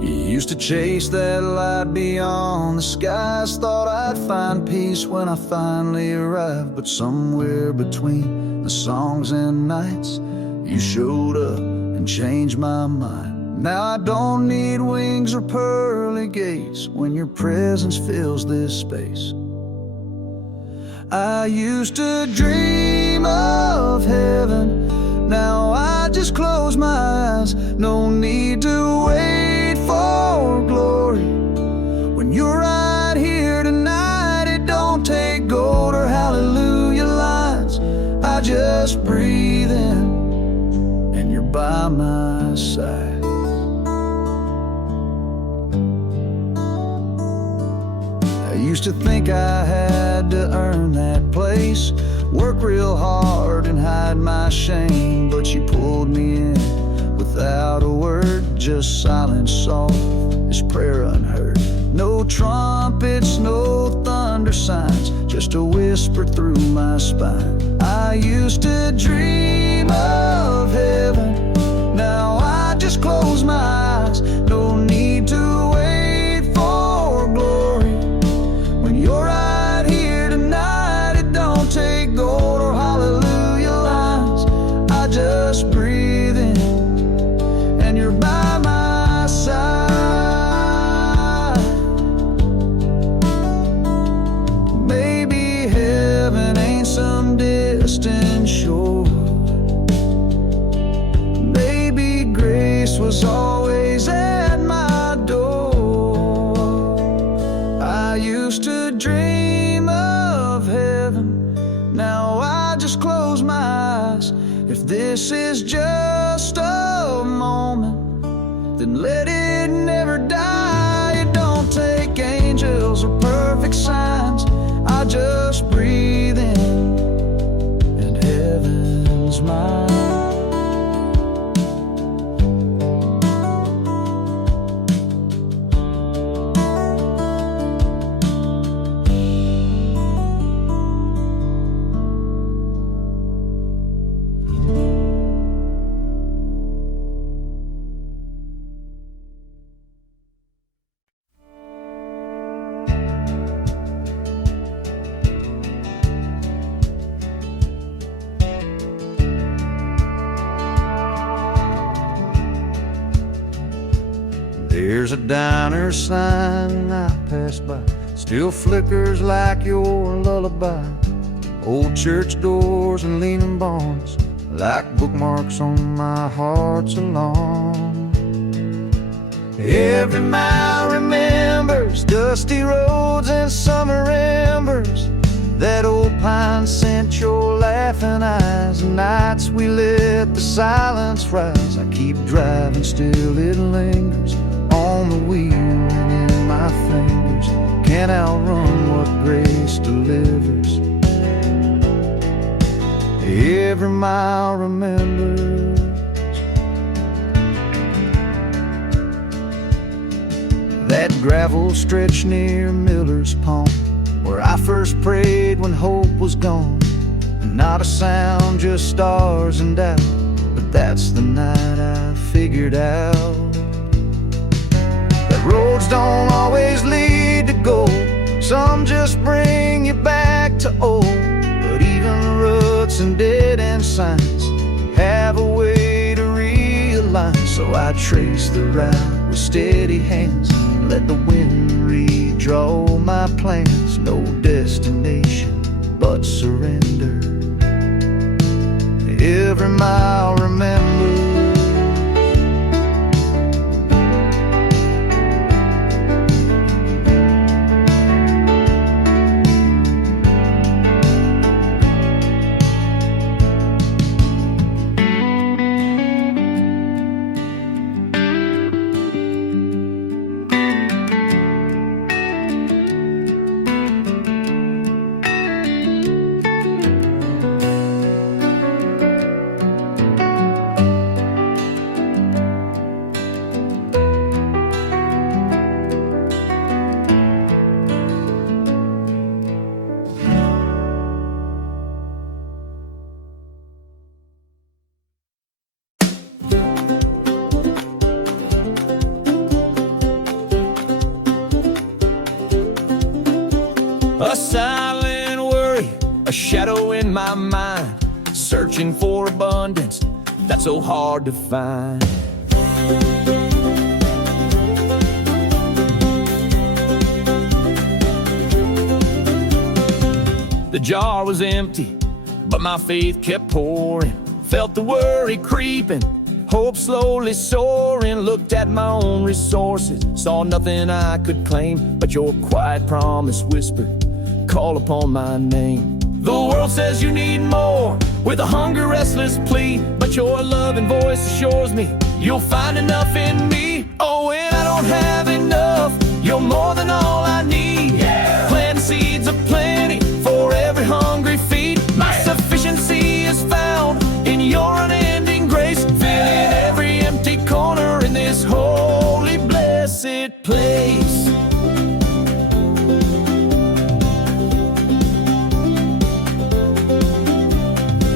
You used to chase that light beyond the skies, thought I'd find peace when I finally arrived. But somewhere between the songs and nights, you showed up and changed my mind. Now I don't need wings or pearly gates when your presence fills this space. I used to dream of heaven, now I just close my eyes. No need to wait for glory when you're right here tonight. It don't take gold or hallelujah lines. I just breathe in and you're by my side. I used to think I had to earn that place, work real hard and hide my shame. But you pulled me in without a word, just silence soft as prayer unheard. No trumpets, no thunder signs, just a whisper through my spine. I used to dream of heaven, now I just close my eyes. No need to wait for glory when you're right here tonight. It don't take gold or hallelujah lines. I just breathe in and you're by my side. Maybe heaven ain't some distant shore. Maybe grace was always at my door. I used to dream of heaven, now I just close my eyes. If this is just a moment, then let it never die. It don't take angels or perfect signs. I just breathe in and heaven's mine. There's a diner sign I pass by, still flickers like your lullaby. Old church doors and leaning barns, like bookmarks on my heart's alarm. Every mile remembers dusty roads and summer embers. That old pine scent, your laughing eyes, and nights we let the silence rise. I keep driving, still it lingers on the wheel and in my fingers. Can't outrun what grace delivers. Every mile remembers. That gravel stretch near Miller's Pond, where I first prayed when hope was gone. And not a sound, just stars and doubt. But that's the night I figured out roads don't always lead to gold. Some just bring you back to old. But even ruts and dead-end signs have a way to realign. So I trace the route with steady hands, let the wind redraw my plans. No destination but surrender. Every mile remembered. A silent worry, a shadow in my mind, searching for abundance that's so hard to find. The jar was empty, but my faith kept pouring. Felt the worry creeping, hope slowly soaring. Looked at my own resources, saw nothing I could claim, but your quiet promise whispered, call upon my name. The world says you need more, with a hunger restless plea, but your loving voice assures me you'll find enough in me. Oh, when I don't have enough, you're more than all I need. Plant seeds of plenty for every hungry feet. My sufficiency is found in your unending grace, filling every empty corner in this holy, blessed place.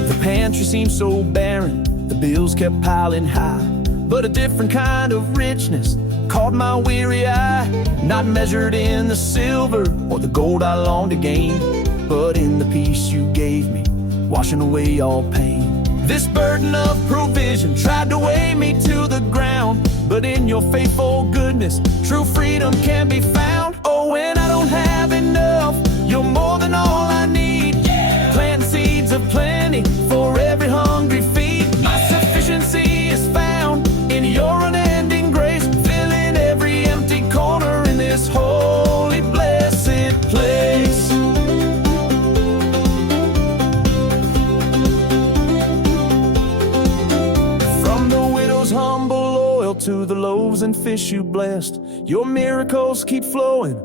The pantry seemed so barren, the bills kept piling high, but a different kind of richness caught my weary eye. Not measured in the silver or the gold I longed to gain, but in the peace you gave me, washing away all pain. This burden of provision tried to weigh me to the ground, but in your faithful goodness, true freedom can be found. Oh, when I don't have enough, you're more than all I need. Planting seeds of plenty for every hungry feet. My sufficiency is found in your unending grace, filling every empty corner in this holy, blessed place. From the widow's humble oil to the loaves and fish you blessed, your miracles keep flowing,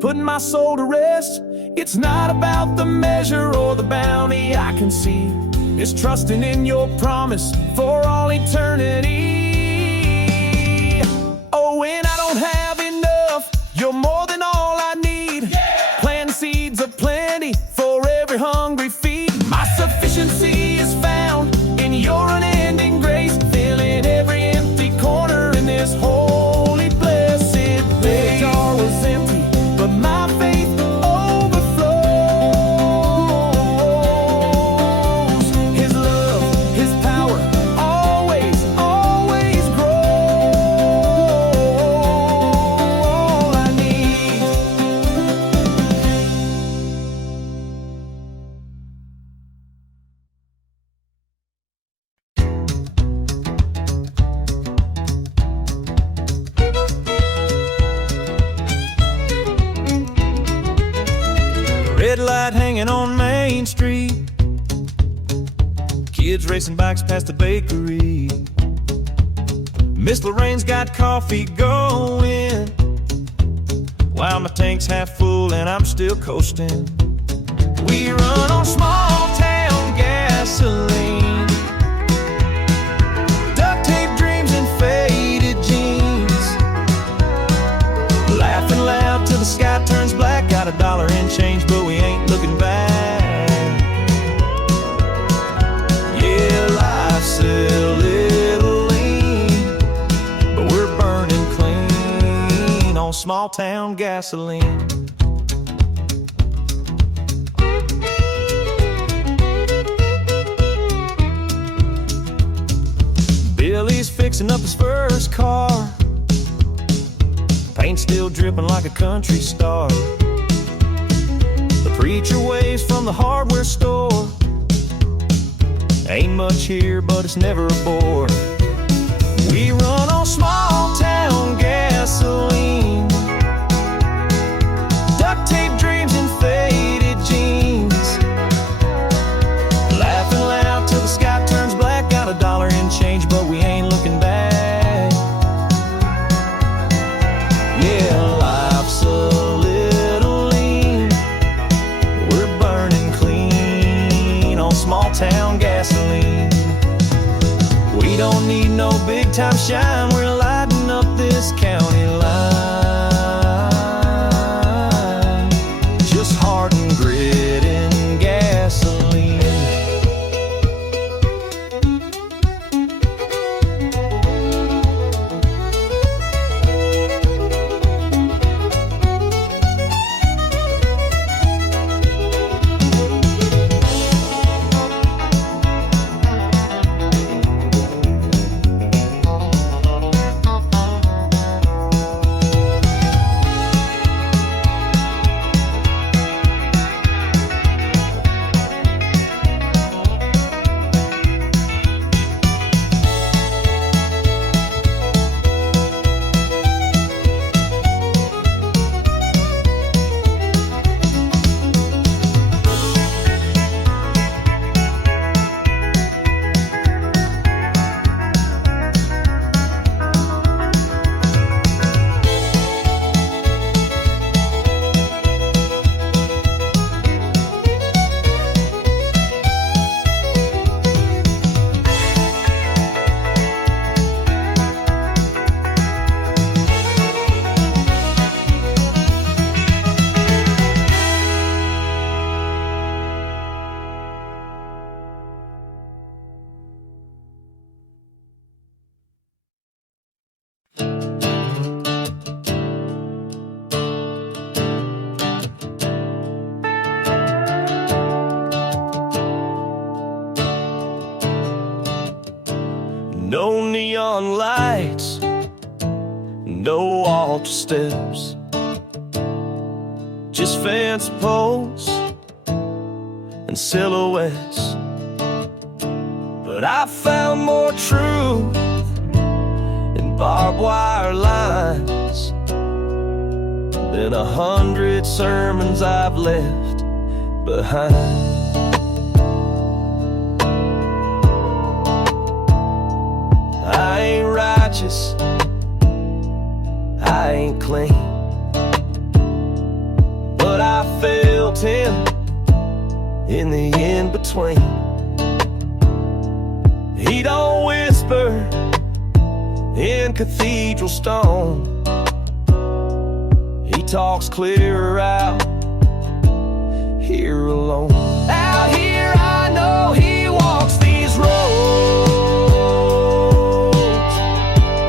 putting my soul to rest. It's not about the measure or the bounty I can see, it's trusting in your promise for all eternity. Oh, when I don't have enough, you're more than all I need. Planting seeds of plenty for every hungry feet. My sufficiency is found in your unending grace, filling every empty corner in this holy, blessed place. The jar was empty, but my faith red light hanging on Main Street, kids racing bikes past the bakery. Miss Lorraine's got coffee going, while my tank's half full and I'm still coasting. We run on small town gasoline, duct tape dreams and faded jeans, laughing loud till the sky turns black. Got $1 in change, but we ain't looking back. Yeah, life's a little lean, but we're burning clean on small town gasoline. Billy's fixing up his first car, paint still dripping like a country star. The preacher waves from the hardware store, ain't much here, but it's never a bore. We run on small town gasoline, duct tape dreams and faded jeans, laughing loud till the sky turns black. Got $1 in change, but we ain't looking back. Yeah, life's a little lean, we're burning clean on small town gasoline. We don't need no big time shine, we're lighting up this county line. Just heart and grit and gasoline. no altar steps, just fence posts and silhouettes. But I found more truth in barbed wire lines than 100 sermons I've left behind. I ain't righteous, I ain't clean, but I felt him in the in-between. He don't whisper in cathedral stone, he talks clearer out here alone. Out here I know he walks these roads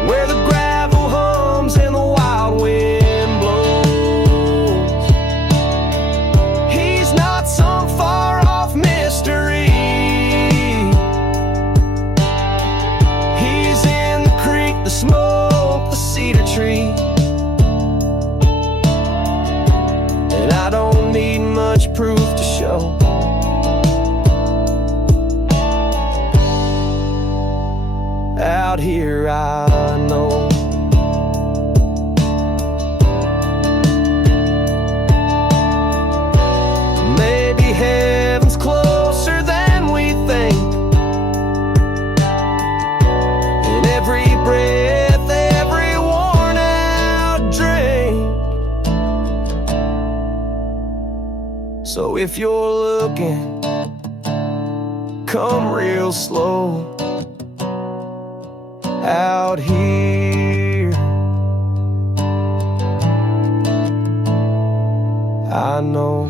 where the gravel hums and the wild wind blows. He's not some far off mystery, he's in the creek, the smoke, the cedar tree. And I don't need much proof to show out here I know. Maybe heaven's closer than we think, in every breath, every worn out drink. So if you're looking, come real slow out here. I know.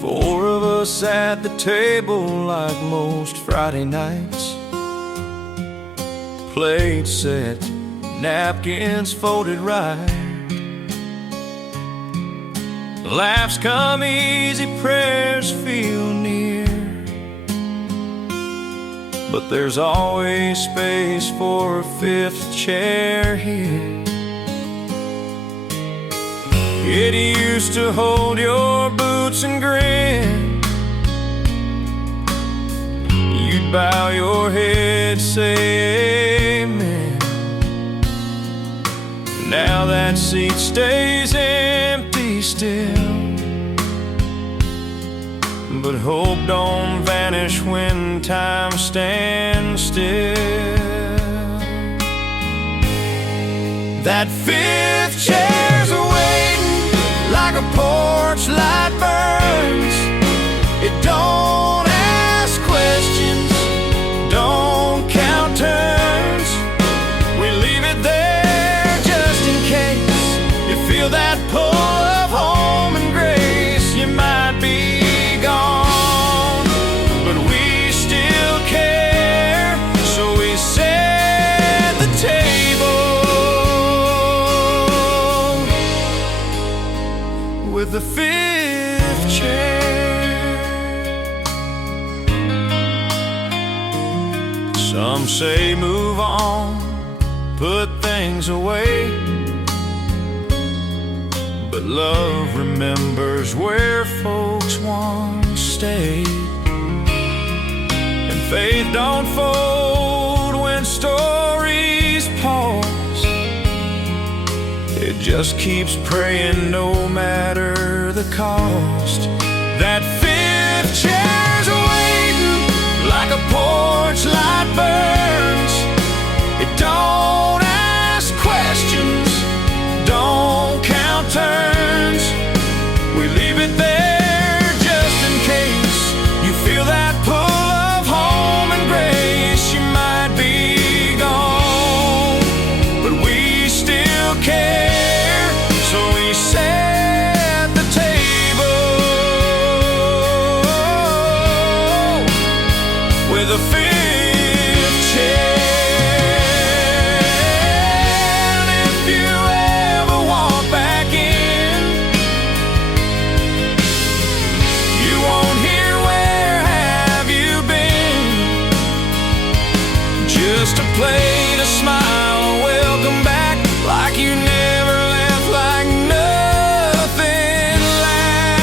Four of us at the table like most Friday nights, plates set, napkins folded right. Laughs come easy, prayers feel near, but there's always space for a fifth chair here. It used to hold your boots and grin. You'd bow your head, say amen. Now that seat stays empty still, but hope don't vanish when time stands still. That fifth chair's waiting like a porch light burns. It don't ask questions, don't count turns. We leave it there just in case you feel that pull of home and grace. You might be gone, but we still care, so we set the table with the fifth chair. Some say move on, put things away, but love remembers where folks once stayed. And faith don't fold when stories pause, it just keeps praying no matter the cost. That fifth chair's waiting like a porch light burns. It don't ask questions, don't count turns. We leave it there just in case you feel that pull of home and grace. You might be gone, but we still care. So he set the table with a fifth chair. And if you ever walk back in, you won't hear "Where have you been?" Just a plate, a smile, a welcome back, like you never left, like nothing lacked.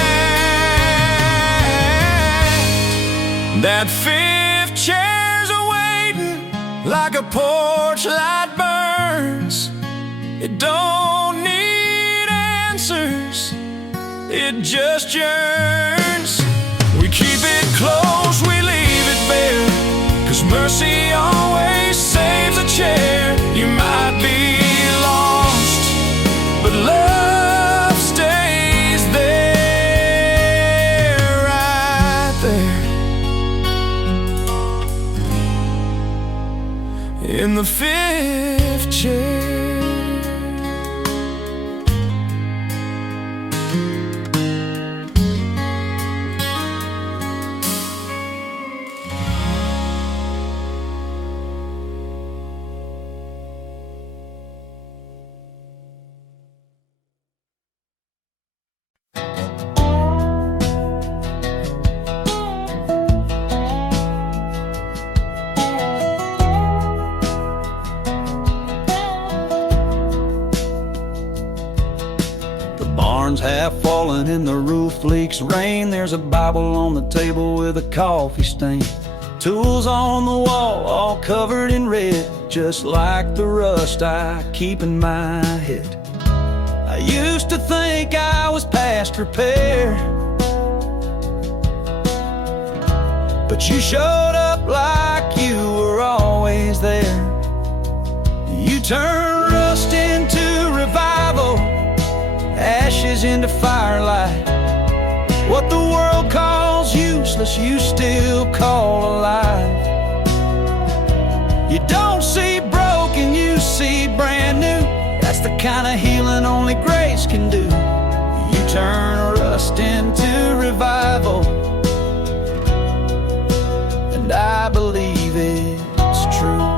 That fifth chair's a-waiting, like a porch light burns. It don't need answers, it just yearns. We keep it close, we leave it bare, 'cause mercy always saves a chair. You might be lost, but love stays there, right there, in the fifth chair. Half fallen and the roof leaks rain. There's a Bible on the table with a coffee stain. Tools on the wall all covered in red, just like the rust I keep in my head. I used to think I was past repair, but you showed up like you were always there. You turned rust into revival, ashes into firelight. What the world calls useless, you still call alive. You don't see broken, you see brand new. That's the kind of healing only grace can do. You turn rust into revival, and I believe it's true.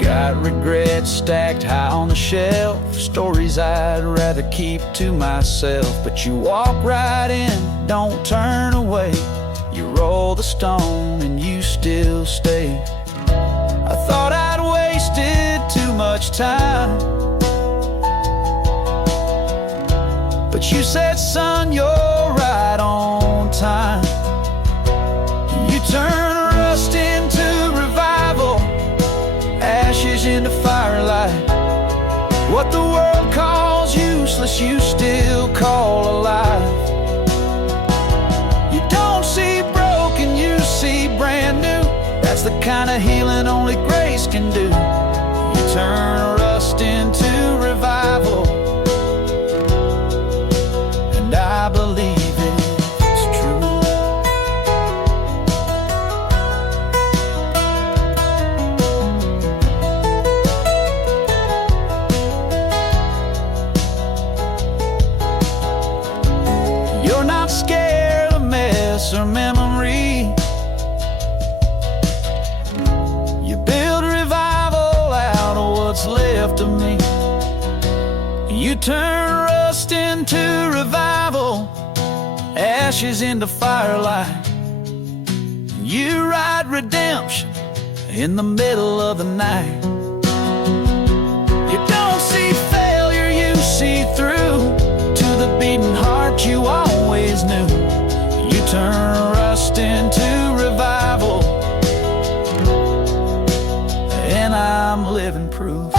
Got regrets stacked high on the shelf, stories I'd rather keep to myself. But you walk right in, don't turn away. You roll the stone and you still stay. I thought I'd wasted too much time, but you said, son, you're right on time. You turn rust into revival, ashes into firelight. What the world calls useless, you still call alive. You don't see broken, you see brand new. That's the kind of healing only grace can do. You turn rust into revival, and I believe it's true. You're not scared of mess or memory. You build revival out of what's left of me. You turn rust into revival, ashes into firelight. You ride redemption in the middle of the night. You don't see failure, you see through to the beating heart you always knew. You turn rust into revival, and I'm living proof.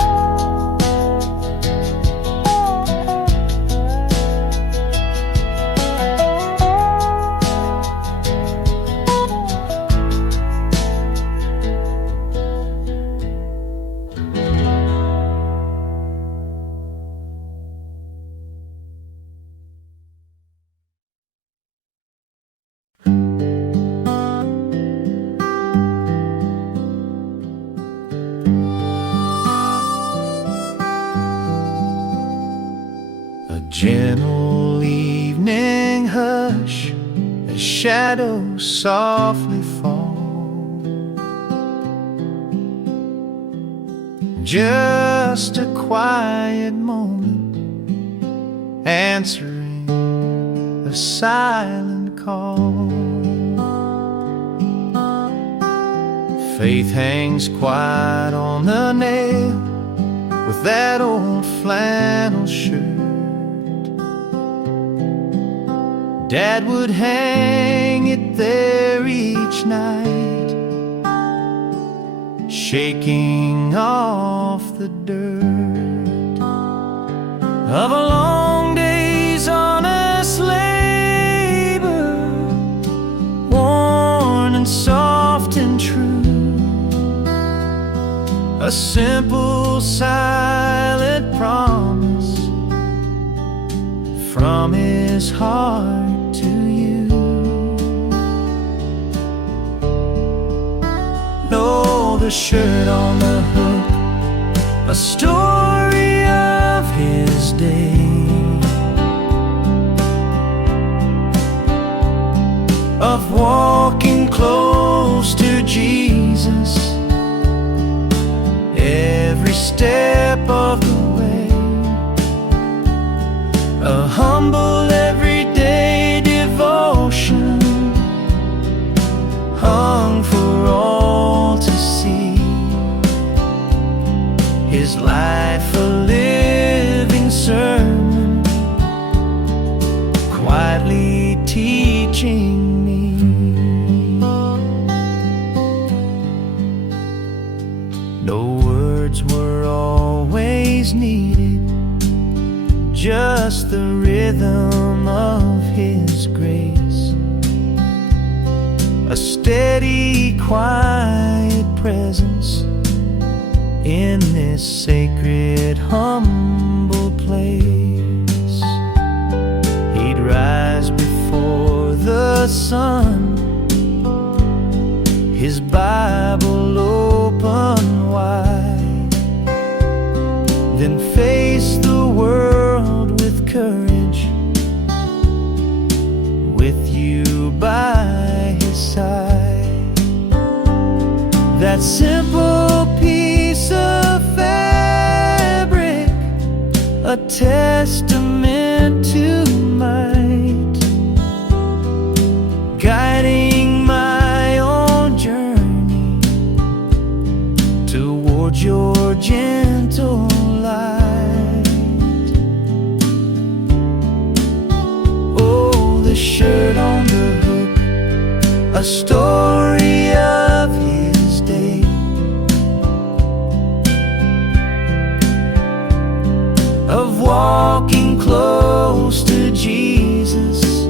gentle evening hush as shadows softly fall. Just a quiet moment, answering a silent call. Faith hangs quiet on the nail with that old flannel shirt. Dad would hang it there each night, shaking off the dirt of a long day's honest labor, worn and soft and true. A simple silent promise from his heart to you. Know the shirt on the hook, a story of his day, of walking close to Jesus every step of the way. A humble everyday devotion hung for all to see. His life a living sermon, quietly teaching me. No words were always needed, just the rhythm of his grace. A steady, quiet presence in this sacred, humble place. He'd rise before the sun, his Bible open wide, then face the world with courage, with you by his side. That simple piece of fabric, a testament to might, guiding my own journey towards your gentle light. Oh, the shirt on the hook, a story of his day, of walking close to Jesus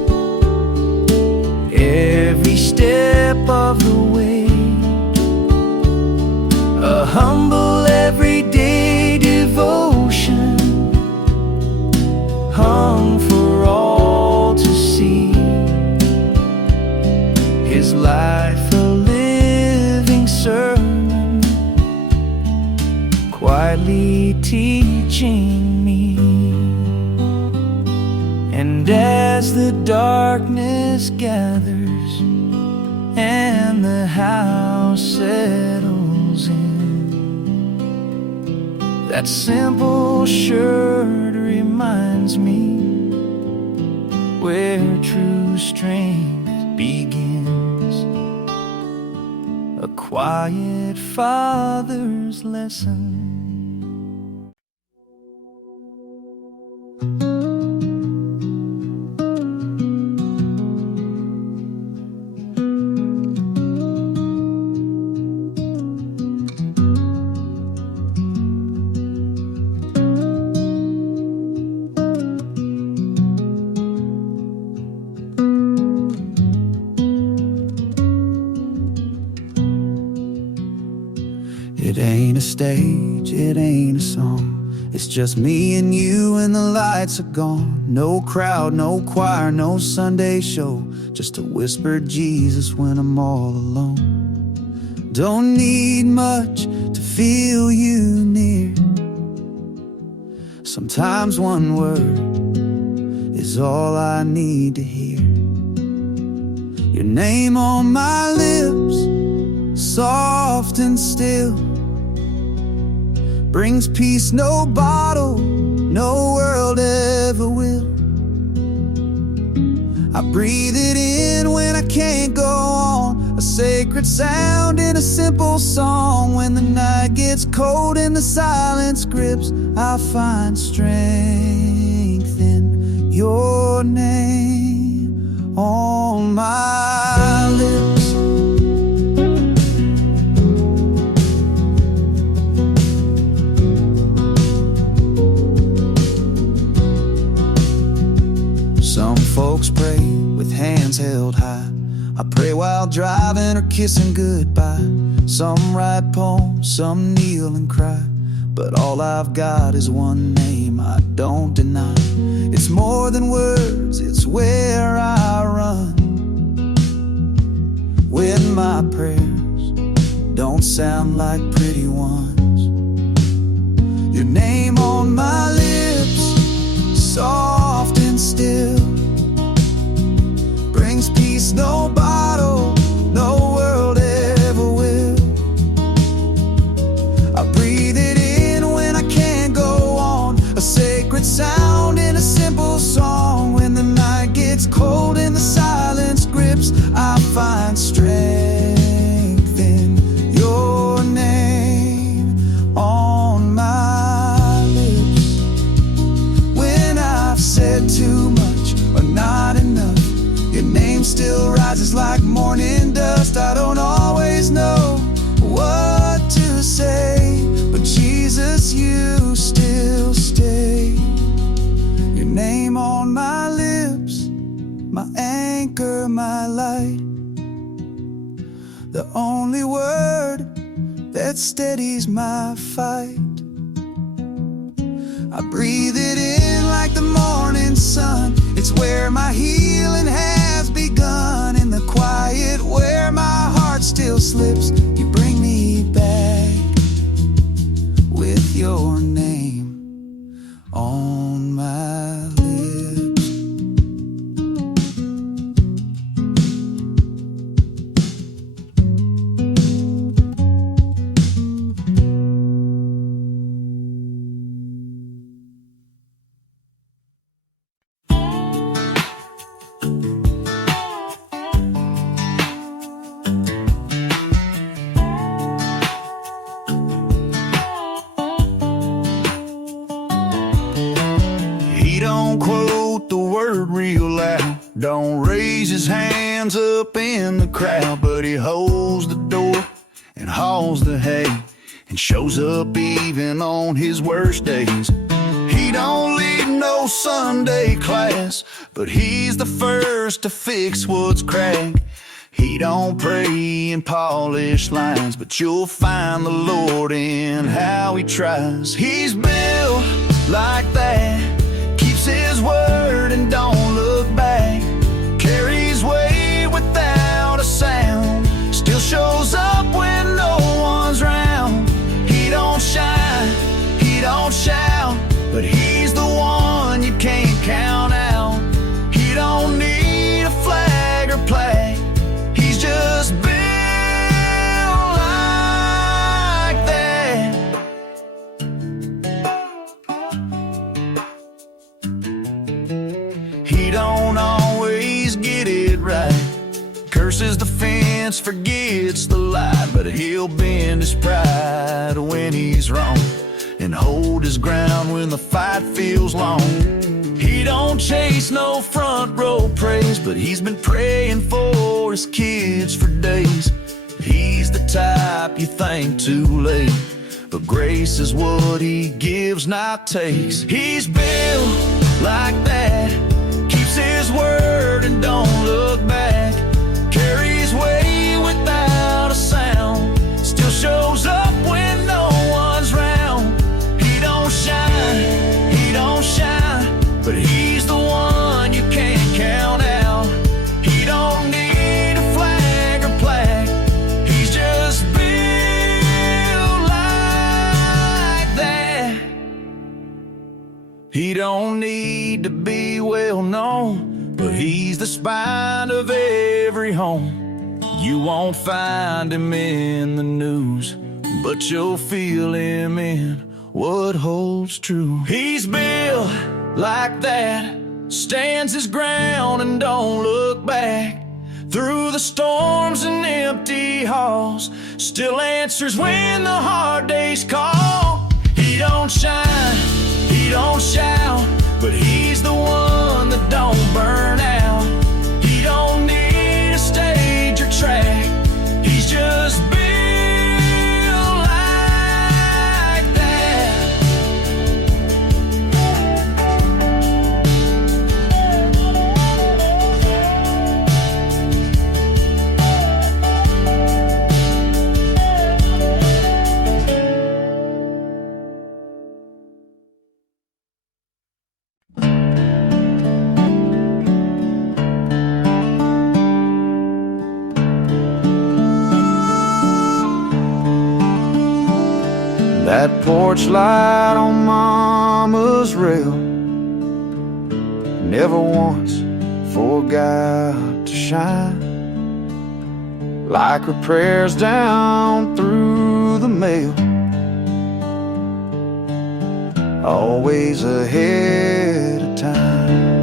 every step of the way. A humble everyday devotion hung for all to see. His life a living sermon, quietly teaching me. And as the darkness gathers and the house settles in, that simple shirt reminds me where true strength begins. A quiet father's lesson. It ain't a stage, it ain't a song. It's just me and you and the lights are gone. No crowd, no choir, no Sunday show. Just a whispered Jesus when I'm all alone. Don't need much to feel you near. Sometimes one word is all I need to hear. Your name on my lips, soft and still, brings peace no bottle, no world ever will. I breathe it in when I can't go on, a sacred sound in a simple song. When the night gets cold and the silence grips, I find strength in your name on my lips. Some folks pray with hands held high. I pray while driving or kissing goodbye. Some write poems, some kneel and cry, but all I've got is one name I don't deny. It's more than words, it's where I run when my prayers don't sound like pretty ones. Your name on my lips, soft and still, brings peace no bottle, no world ever will. I breathe it in when I can't go on, a sacred sound in a simple song. When the night gets cold and the silence grips, I find strength in your name on my lips. When I've said too much or not enough, your name still rises like morning dust. I don't always know what to say, but Jesus, you still stay. Your name on my lips, my anchor, my light, the only word that steadies my fight. I breathe it in like the morning sun. It's where my healing has begun. In the quiet where my heart still slips, you bring me back with your name on my lips. Don't raise his hands up in the crowd, but he holds the door and hauls the hay and shows up even on his worst days. He don't lead no Sunday class, but he's the first to fix what's cracked. He don't pray in polished lines, but you'll find the Lord in how he tries. He's built like that, keeps his word and don't look back, carries weight without a sound, still shows up when no one's round. He don't shine, he don't shout, but he's the one you can't count out. He don't need a flag or plaque, he's just built like that. He don't always get it right, curses the fence, forgets the light, but he'll bend his pride when he's wrong and hold his ground when the fight feels long. He don't chase no front row praise, but he's been praying for his kids for days. He's the type you think too late, but grace is what he gives, not takes. He's built like that, keeps his word and don't look back, carries weight without a sound, still shows up when no one's round. He don't shine, he don't shine, but he's the one you can't count out. He don't need a flag or plaque, he's just built like that. He don't need to be well known, but he's the spine of every home. You won't find him in the news, but you'll feel him in what holds true. He's built like that, stands his ground and don't look back. Through the storms and empty halls, still answers when the hard days call. He don't shine, he don't shout, but he's the one that don't burn out. He don't need a stage or track, he's just built like that. That porch light on Mama's rail never once forgot to shine, like her prayers down through the mail, always ahead of time.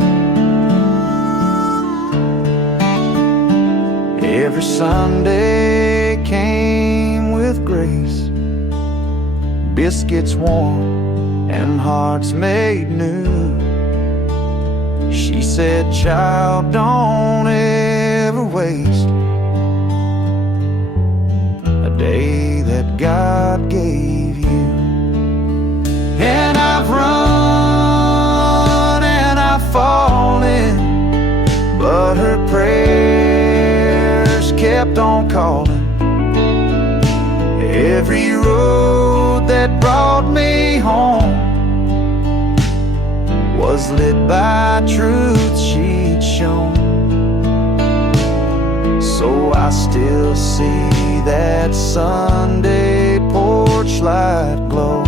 Every Sunday came with grace, biscuits warm and hearts made new. She said, child, don't ever waste a day that God gave you. And I've run and I've fallen, but her prayers kept on calling. Every road that brought me home was lit by truth she'd shown. So I still see that Sunday porch light glow,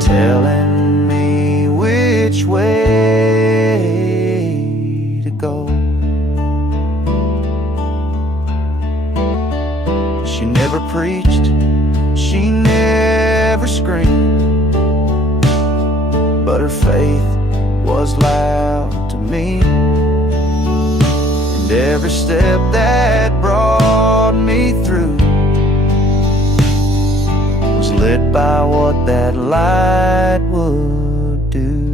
telling me which way to go. She never preached, she never screamed, but her faith was loud to me. And every step that brought me through was lit by what that light would do.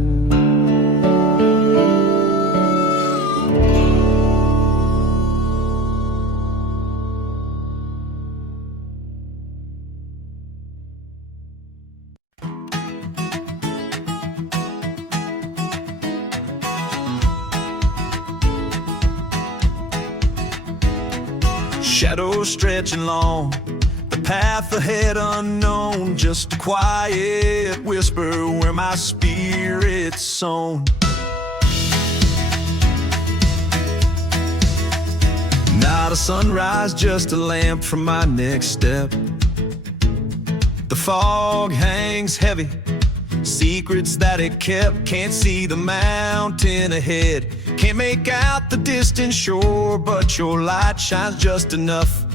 Shadows stretching long, the path ahead unknown, just a quiet whisper where my spirit's sown. Not a sunrise, just a lamp for my next step. The fog hangs heavy, secrets that it kept. Can't see the mountain ahead, can't make out the distant shore, but your light shines just enough,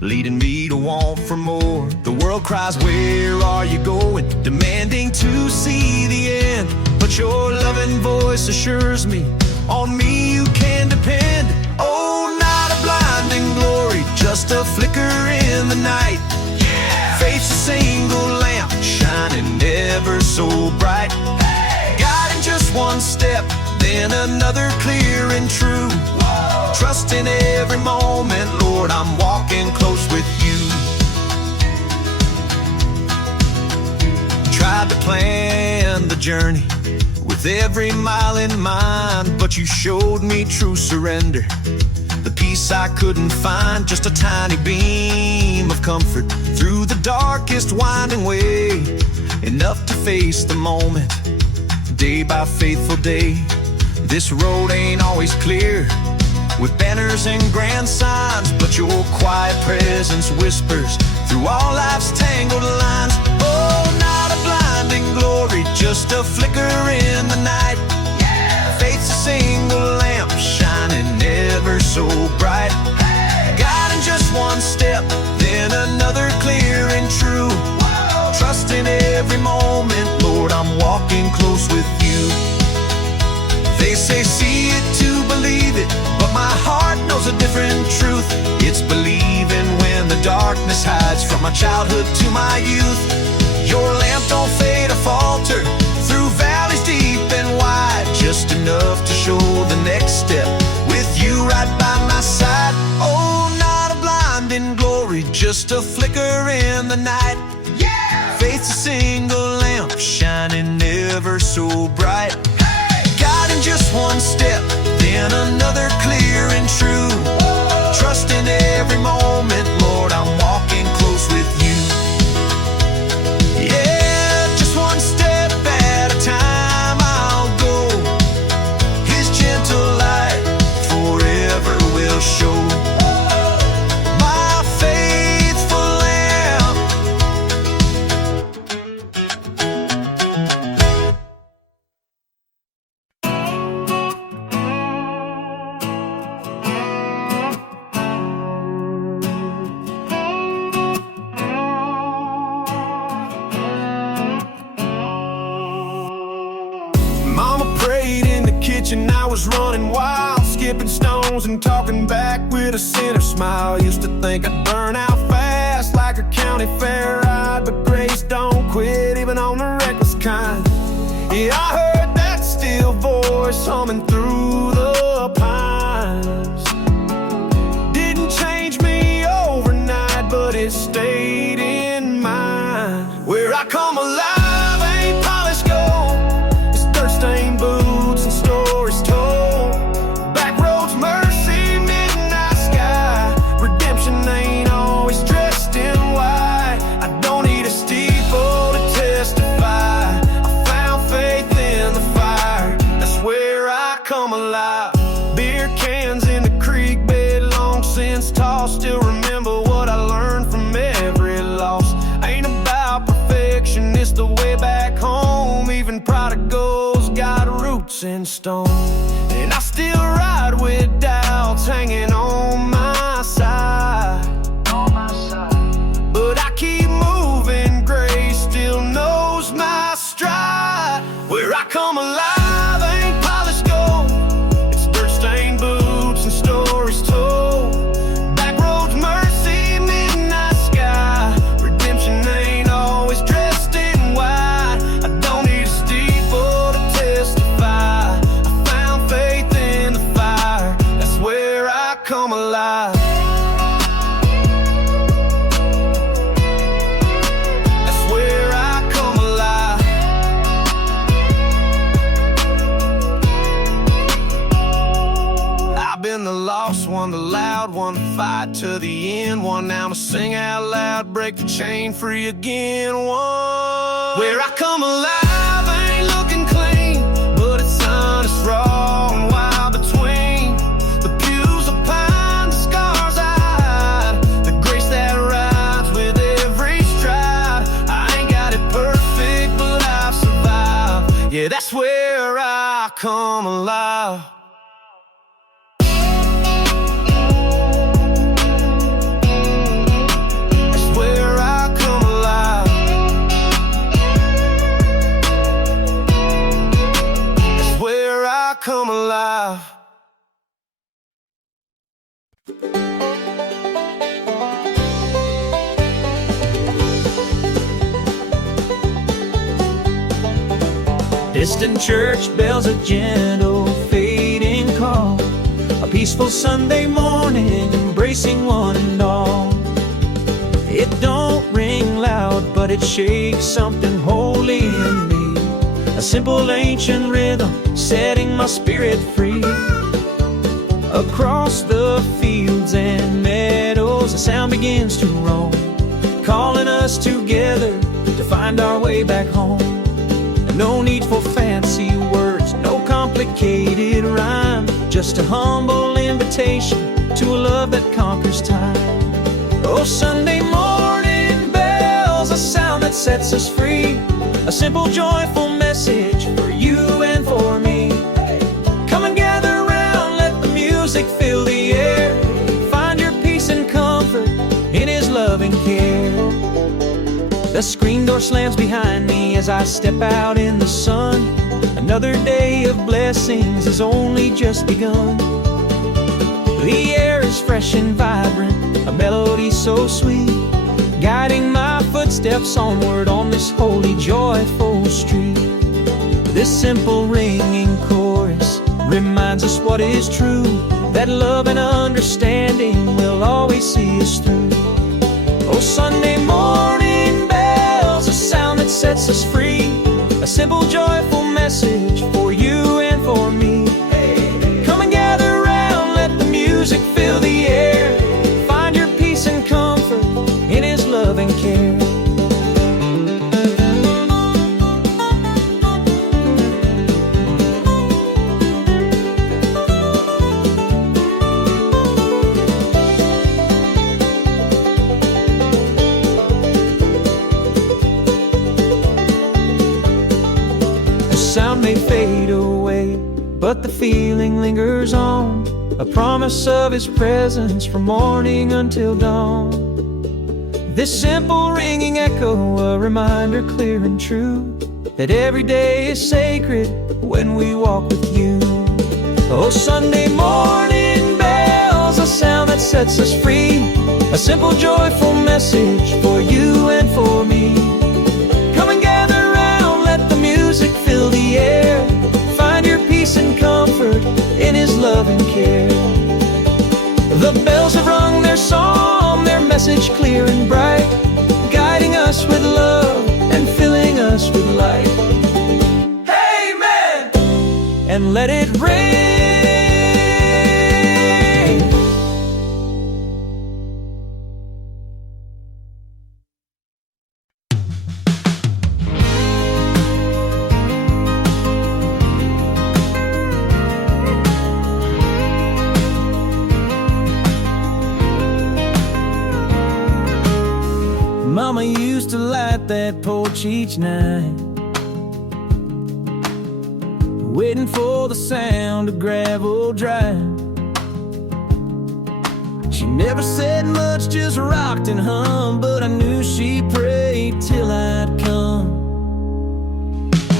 leading me to want for more. The world cries, where are you going? Demanding to see the end, but your loving voice assures me, on me you can depend. Oh, not a blinding glory, just a flicker in the night. Yeah. Faith's a single lamp, shining ever so bright. Hey. Guiding just one step, then another clear and true. Whoa. Trusting every moment, Lord, I'm walking close with you. Tried to plan the journey with every mile in mind, but you showed me true surrender, the peace I couldn't find, just a tiny beam of comfort through the darkest winding way, enough to face the moment, day by faithful day. This road ain't always clear, with banners and grand signs, but but your quiet presence whispers through all life's tangled lines. Oh, not a blinding glory, just a flicker in the night. Faith's a single lamp shining ever so bright. Guiding just one step, then another clear and true. Trusting every moment, Lord, I'm walking close with you. They say see it to believe it, but my heart knows a different truth. It's believing when the darkness hides, from my childhood to my youth. Your lamp don't fade or falter through valleys deep and wide, just enough to show the next step with you right by my side. Oh, not a blinding glory, just a flicker in the night. Faith's a single lamp shining ever so bright. Guiding just one step, then another clear and true. Trusting every moment, Lord, I'm walking close with you. Yeah, just one step at a time I'll go. His gentle light forever will show. My faithful lamp. Mama prayed in the kitchen, I was running wild, skipping stones and talking back with a sinner smile. Used to think I'd burn out fast like a county fair ride, but grace don't quit even on the reckless kind. Yeah, I heard that still voice humming through the pines. Didn't change me overnight, but it stayed in mind. Where I come alive ain't polished gold, it's dirt-stained boots and stories told. Back roads, mercy, midnight sky. Redemption ain't always dressed in white. I don't need a steeple to testify. I found faith in the fire, that's where I come alive. Beer cans in the creek bed, long since tossed. Still remember what I learned from every loss. Ain't about perfection, it's the way back home. Even prodigals got roots in stone. And I still ride with doubts hanging on my side. But I keep moving, grace still knows my stride. Where I come alive ain't polished gold, it's dirt-stained boots and stories told. Back roads, mercy, midnight sky. Redemption ain't always dressed in white. I don't need a steeple to testify. I found faith in the fire, that's where I come alive. That's where I come alive. I've been the lost one, the loud one, the fight to the end one. Now to sing out loud, break the chain free again. One where I come alive ain't looking clean, but it's honest, raw and wild between the pews of pine, the scars I hide, the grace that rides with every stride. I ain't got it perfect, but I've survived. Yeah, that's where I come alive. That's where I come alive. That's where I come alive. Distant church bells, a gentle fading call, a peaceful Sunday morning embracing one and all. It don't ring loud, but it shakes something holy in me. A simple ancient rhythm setting my spirit free. Across the fields and meadows, a sound begins to roam, calling us together to find our way back home. No need for fancy words, no complicated rhyme, just a humble invitation to a love that conquers time. Oh, Sunday morning bells, a sound that sets us free, a simple, joyful message for you and for me. Come and gather around, let the music fill the air. Find your peace and comfort in His loving care. The screen door slams behind me as I step out in the sun. Another day of blessings has only just begun. The air is fresh and vibrant, a melody so sweet, guiding my footsteps onward on this holy, joyful street. This simple ringing chorus reminds us what is true, that love and understanding will always see us through. Oh, Sunday morning bells, a sound that sets us free, a simple, joyful message for you and for me. Come and gather around, let the music fill the air. Find your peace and comfort in His love and care. The sound may fade away, but the feeling lingers on, a promise of His presence from morning until dawn. This simple ringing echo, a reminder clear and true, that every day is sacred when we walk with you. Oh, Sunday morning bells, a sound that sets us free, a simple, joyful message for you and for me. Come and gather around, let the music fill the air. Find your peace and comfort in His love and care. The bells have rung their song, their message clear and bright, guiding us with love and filling us with light. Amen! And let it rain. Mama used to light that porch each night, waiting for the sound of gravel drive. She never said much, just rocked and hummed, but I knew she prayed till I'd come.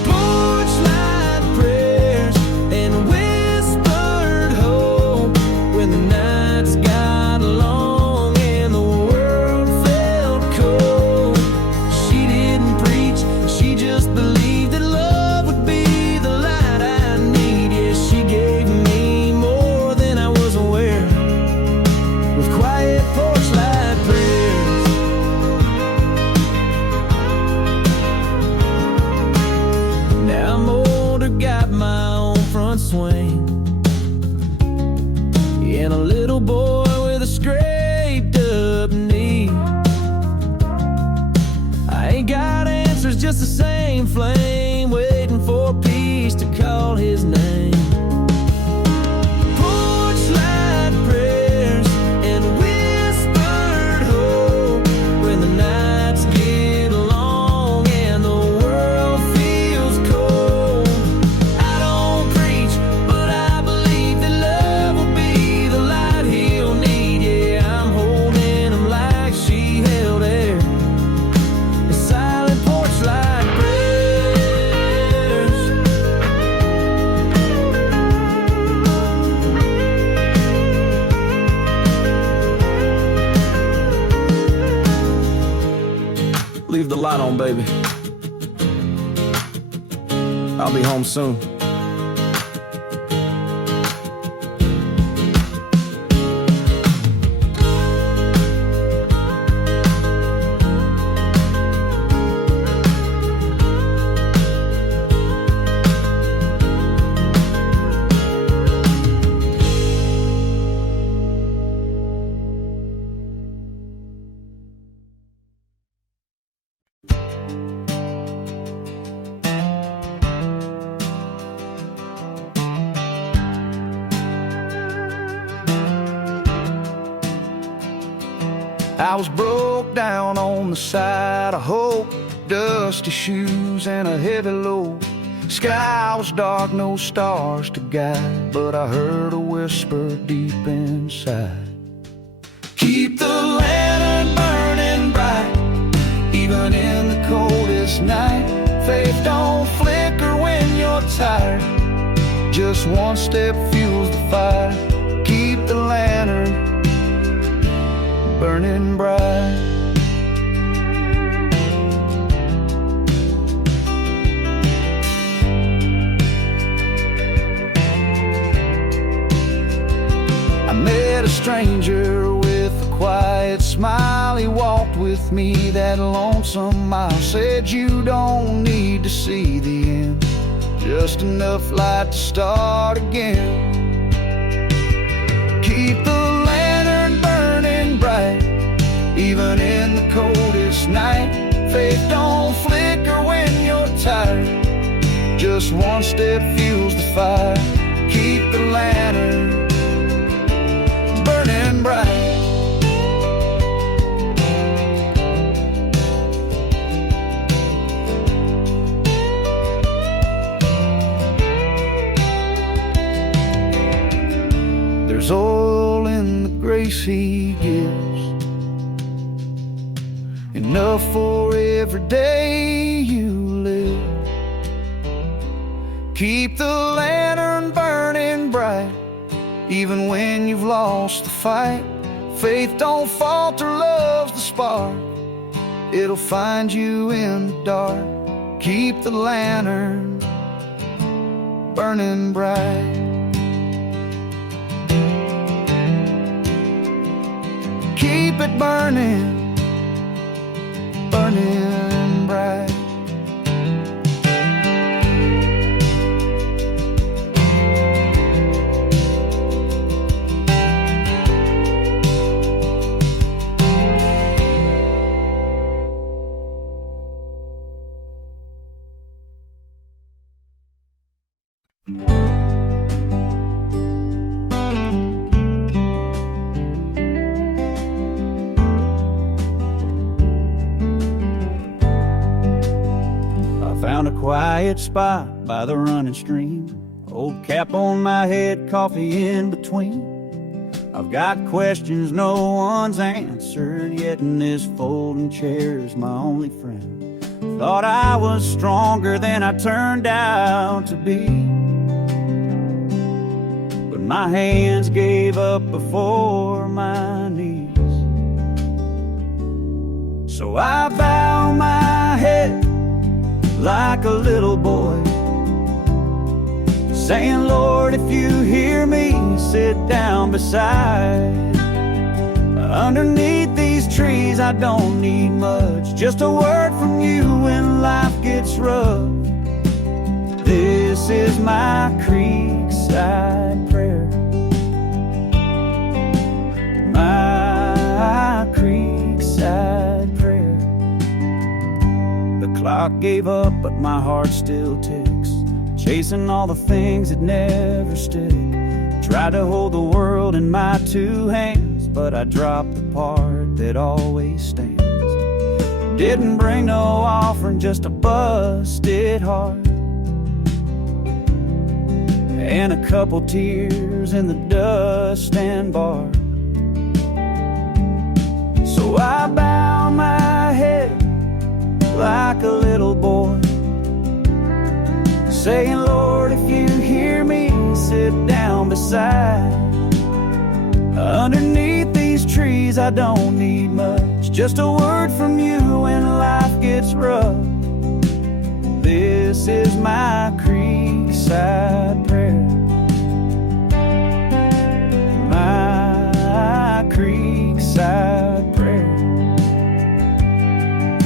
Porchlight prayers and whispered hope when the nights got long and the world felt cold. She didn't preach, she just believed that love would be the light I need. Yeah, she gave me more than I was aware, with quiet porchlight prayers. Now I'm older, got my own front swing, and a little boy with a scraped up knee. I ain't got answers, just the same flame, waiting for peace to call His name. Porchlight prayers and whispered hope when the nights get long and the world feels cold. I don't preach, but I believe that love will be the light He'll need. Yeah, I'm holding Him like she held air. The silent porchlight prayers. Leave the light on, baby. I'll be home soon. I was broke down on the side of hope, dusty shoes and a heavy load. Sky was dark, no stars to guide, but I heard a whisper deep inside. Keep the lantern burning bright, even in the coldest night. Faith don't flicker when you're tired, just one step fuels the fire. Keep the lantern burning bright. I met a stranger with a quiet smile. He walked with me that lonesome mile. Said you don't need to see the end, just enough light to start again. Keep the lantern burning bright, even in the coldest night. Faith don't flicker when you're tired, just one step fuels the fire. Keep the lantern burning bright. There's oil in the grace He gives, enough for every day you live. Keep the lantern burning bright, even when you've lost the fight. Faith don't falter, love's the spark, it'll find you in the dark. Keep the lantern burning bright. Keep it burning, burning bright. Found a quiet spot by the running stream, old cap on my head, coffee in between. I've got questions no one's answered yet, and this folding chair is my only friend. Thought I was stronger than I turned out to be, but my hands gave up before my knees. So I bow my head like a little boy, saying, Lord, if you hear me, sit down beside. Underneath these trees I don't need much, just a word from you when life gets rough. This is my Creekside prayer, my Creekside prayer. The clock gave up, but my heart still ticks, chasing all the things that never stick. Tried to hold the world in my two hands, but I dropped the part that always stands. Didn't bring no offering, just a busted heart and a couple tears in the dust and bar. So I bow my head like a little boy, saying, Lord, if you hear me, sit down beside. Underneath these trees I don't need much, just a word from you when life gets rough. This is my Creekside prayer, my Creekside prayer.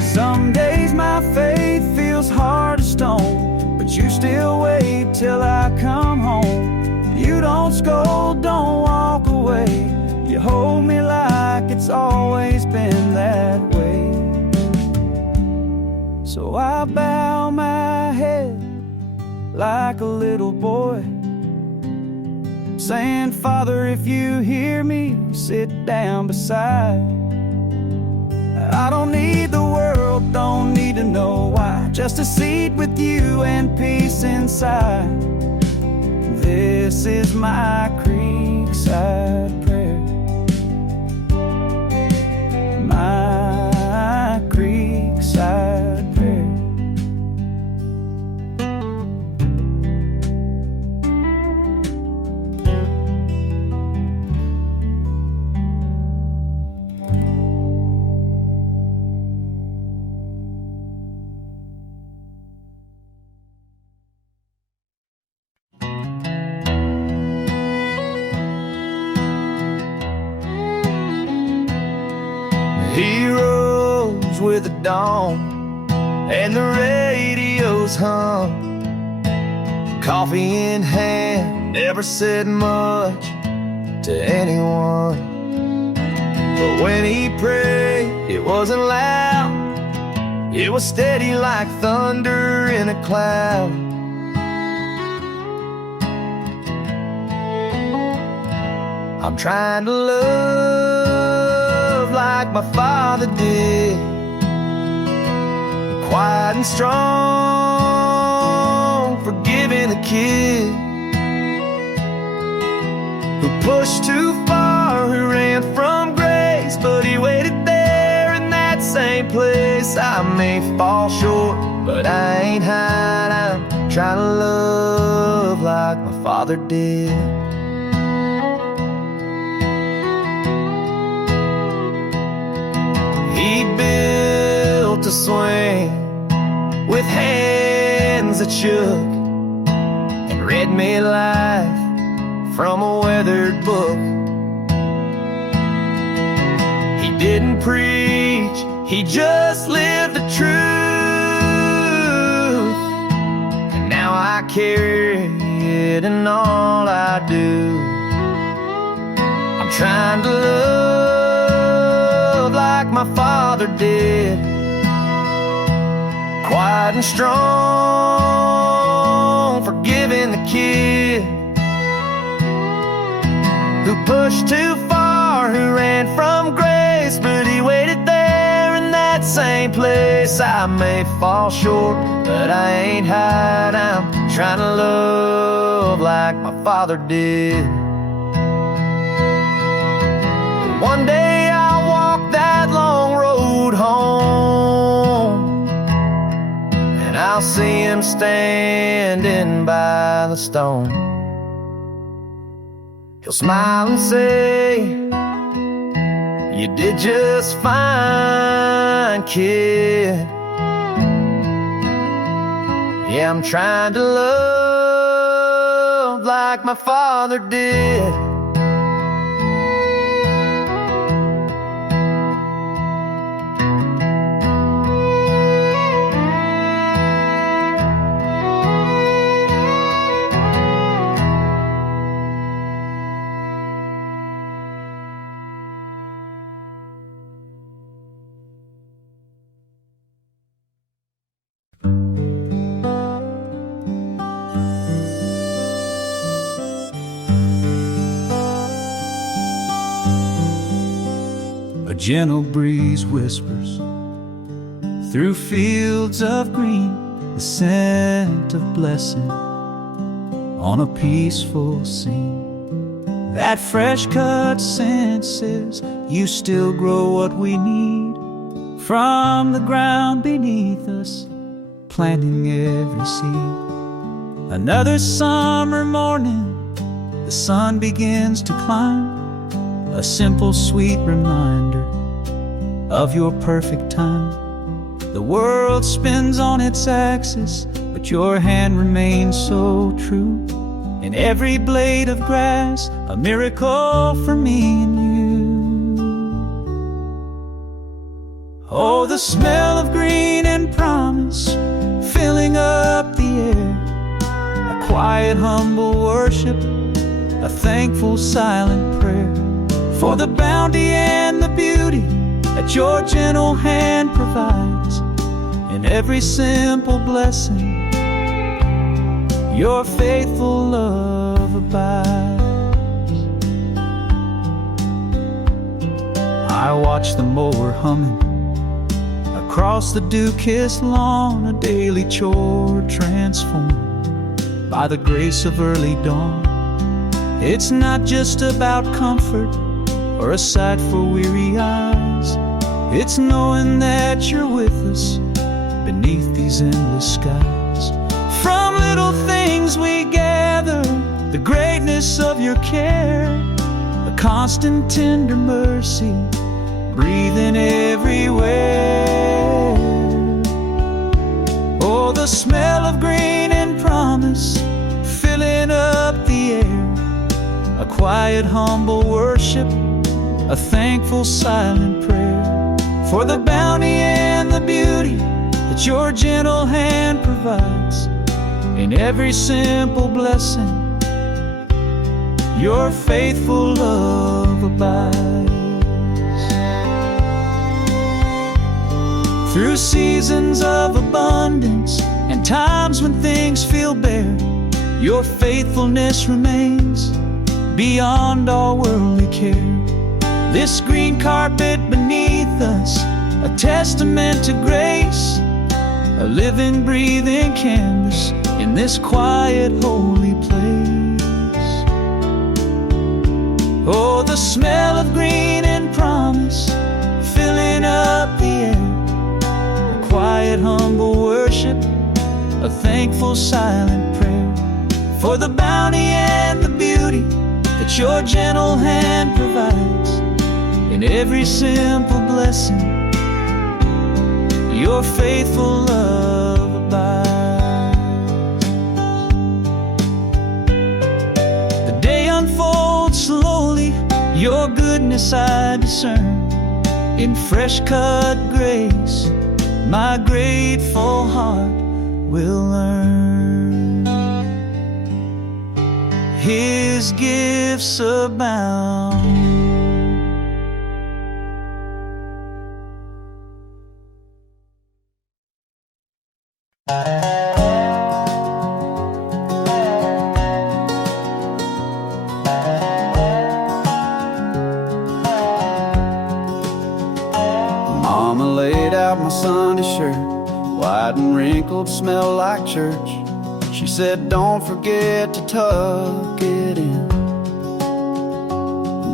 Some days my faith feels hard as stone, but you still wait till I come home. You don't scold, don't walk away, you hold me like it's always been that way. So I bow my head like a little boy, saying, Father, if you hear me, sit down beside. I don't need the world, don't need to know why. Just a seat with you and peace inside. This is my Creekside prayer. My Creekside prayer. He rose with the dawn and the radios hum. Coffee in hand, never said much to anyone. But when he prayed, it wasn't loud. It was steady like thunder in a cloud. I'm trying to love like my father did, quiet and strong, forgiving the kid who pushed too far, who ran from grace, but he waited there in that same place. I may fall short, but I ain't hiding. I'm trying to love like my father did. He built a swing with hands that shook and read me life from a weathered book. He didn't preach, he just lived the truth. And now I carry it in all I do. I'm trying to love like my father did, quiet and strong, forgiving the kid who pushed too far, who ran from grace, but he waited there in that same place. I may fall short, but I ain't hiding. I'm trying to love like my father did. And one day I'll walk that long road home, and I'll see him standing by the stone. He'll smile and say, "You did just fine, kid." Yeah, I'm trying to love like my father did. A gentle breeze whispers through fields of green, the scent of blessing on a peaceful scene. That fresh-cut scent says you still grow what we need from the ground beneath us, planting every seed. Another summer morning, the sun begins to climb, a simple, sweet reminder of your perfect time. The world spins on its axis, but your hand remains so true. In every blade of grass, a miracle for me and you. Oh, the smell of green and promise filling up the air, a quiet, humble worship, a thankful, silent prayer for the bounty and the beauty that your gentle hand provides. In every simple blessing, your faithful love abides. I watch the mower humming Across the dew-kissed lawn, a daily chore transformed by the grace of early dawn. It's not just about comfort or a sight for weary eyes. It's knowing that you're with us beneath these endless skies. From little things we gather the greatness of your care, a constant tender mercy breathing everywhere. Oh, the smell of green and promise filling up the air, a quiet humble worship, a thankful silent prayer for the bounty and the beauty that your gentle hand provides. In every simple blessing, your faithful love abides. Through seasons of abundance and times when things feel bare, your faithfulness remains beyond all worldly care. This green carpet beneath us, a testament to grace, a living, breathing canvas in this quiet, holy place. Oh, the smell of green and promise filling up the air, a quiet, humble worship, a thankful, silent prayer for the bounty and the beauty that your gentle hand provides. In every simple blessing, your faithful love abides. The day unfolds slowly, your goodness I discern. In fresh cut grace, my grateful heart will learn. His gifts abound. Mama laid out my Sunday shirt, white and wrinkled, smell like church. She said, don't forget to tuck it in.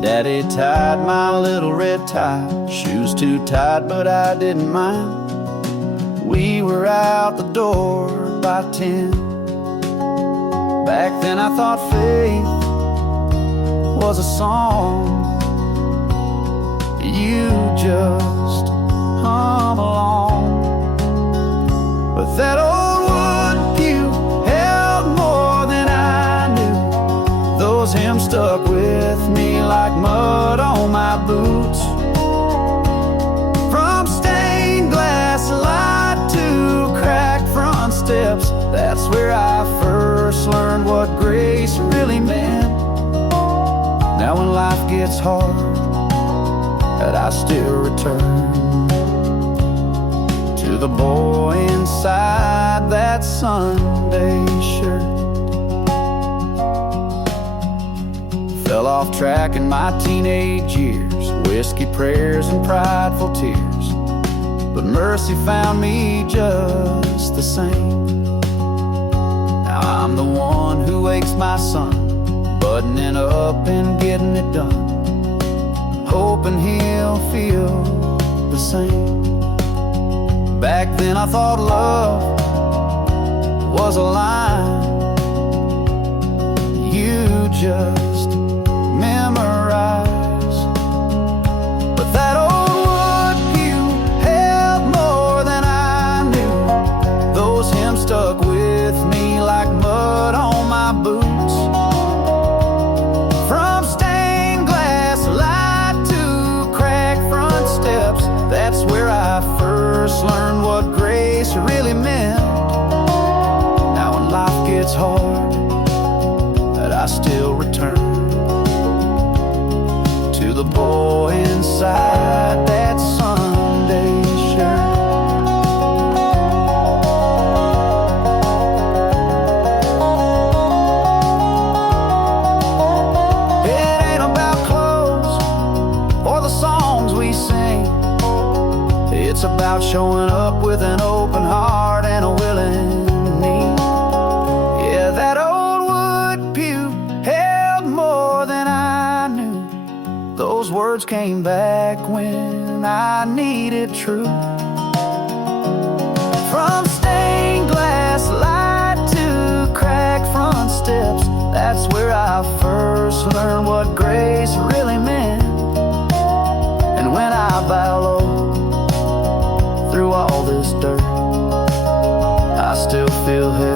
Daddy tied my little red tie, shoes too tight, but I didn't mind. We were out the door by 10. Back then I thought faith was a song. You just hum along. But that old wood pew held more than I knew. Those hymns stuck with me like mud on my boots. From stained glass light to cracked front steps, that's where I first learned what grace really meant. Now when life gets hard, that I still return to the boy inside that Sunday shirt. Fell off track in my teenage years, whiskey prayers and prideful tears, but mercy found me just the same. Now I'm the one who wakes my son, buttoning up and getting it done, hoping he'll feel the same. Back then I thought love was a line you just memorize. But that old wood pew held more than I knew. Those hymns stuck with me like mud on my boots. That's where I first learned what grace really meant. Now when life gets hard, that I still return It's about showing up with an open heart and a willing knee. Yeah, that old wood pew held more than I knew. Those words came back when I needed truth. From stained glass light to cracked front steps, that's where I first learned what grace really meant. And when I bow low through all this dirt, I still feel heavy